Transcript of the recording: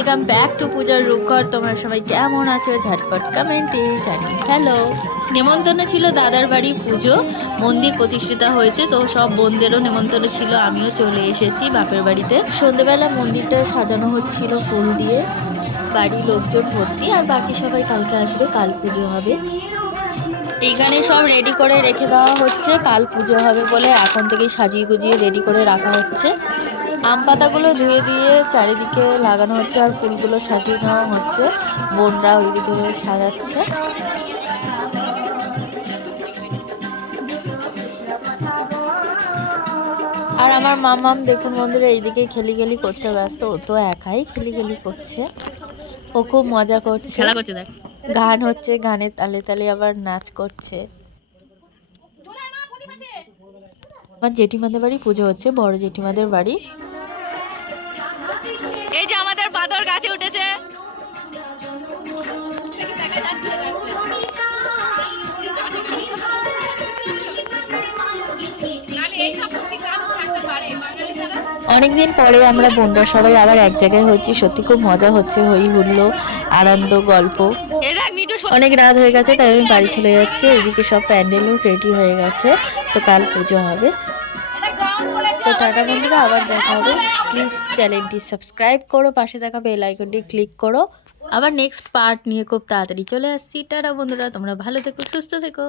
Welcome back to পূজার রূপঘর। তোমরা সবাই কেমন আছো? ঝটপট কমেন্টে জানি হ্যালো। নেমন্তন্ন ছিল দাদার বাড়ির পুজো, মন্দির প্রতিষ্ঠিতা হয়েছে, তো সব বোনদেরও নেমন্তন্ন ছিল। আমিও চলে এসেছি বাপের বাড়িতে। সন্ধেবেলা মন্দিরটা সাজানো হচ্ছিল ফুল দিয়ে, বাড়ির লোকজন ভর্তি, আর বাকি সবাই কালকে আসবে, কাল পুজো হবে। এইখানে সব রেডি করে রেখে দেওয়া হচ্ছে, কাল পুজো হবে বলে এখন থেকেই সাজিয়ে গুজিয়ে রেডি করে রাখা হচ্ছে। আম পাতাগুলো ধুয়ে দিয়ে চারিদিকে লাগানো হচ্ছে, আর ফুলগুলো সাজিয়ে নেওয়া হচ্ছে। বোনরা ওইদিকে সাজাচ্ছে। আর আমার মামাম দেখুন বন্ধুরা, এইদিকে খেলি করতে ব্যস্ত। ও তো একাই খেলি করছে, ও খুব মজা করছে, খেলা করছে, দেখ গান হচ্ছে, গানের তালে তালে আবার নাচ করছে। আমার জেঠিমাদের বাড়ি পুজো হচ্ছে, বড় জেঠিমাদের বাড়ি। এই যে আমাদের বাদর গাছে উঠেছে। অনেকদিন পরে আমরা বোনরা সবাই আবার এক জায়গায় হচ্ছি, সত্যি খুব মজা হচ্ছে, হই হুল্লো, আনন্দ, গল্প। অনেক রাত হয়ে গেছে, তাই আমি বাড়ি চলে যাচ্ছি। এদিকে সব প্যান্ডেলও রেডি হয়ে গেছে, তো কাল পুজো হবে। সো টাটা বন্ধুরা, আবার দেখা হবে। প্লিজ চ্যানেলটি সাবস্ক্রাইব করো, পাশে থাকা বেল আইকনটি ক্লিক করো। আবার নেক্সট পার্ট নিয়ে খুব তাড়াতাড়ি চলে আসছি। টাটা বন্ধুরা, তোমরা ভালো থেকো, সুস্থ থেকো।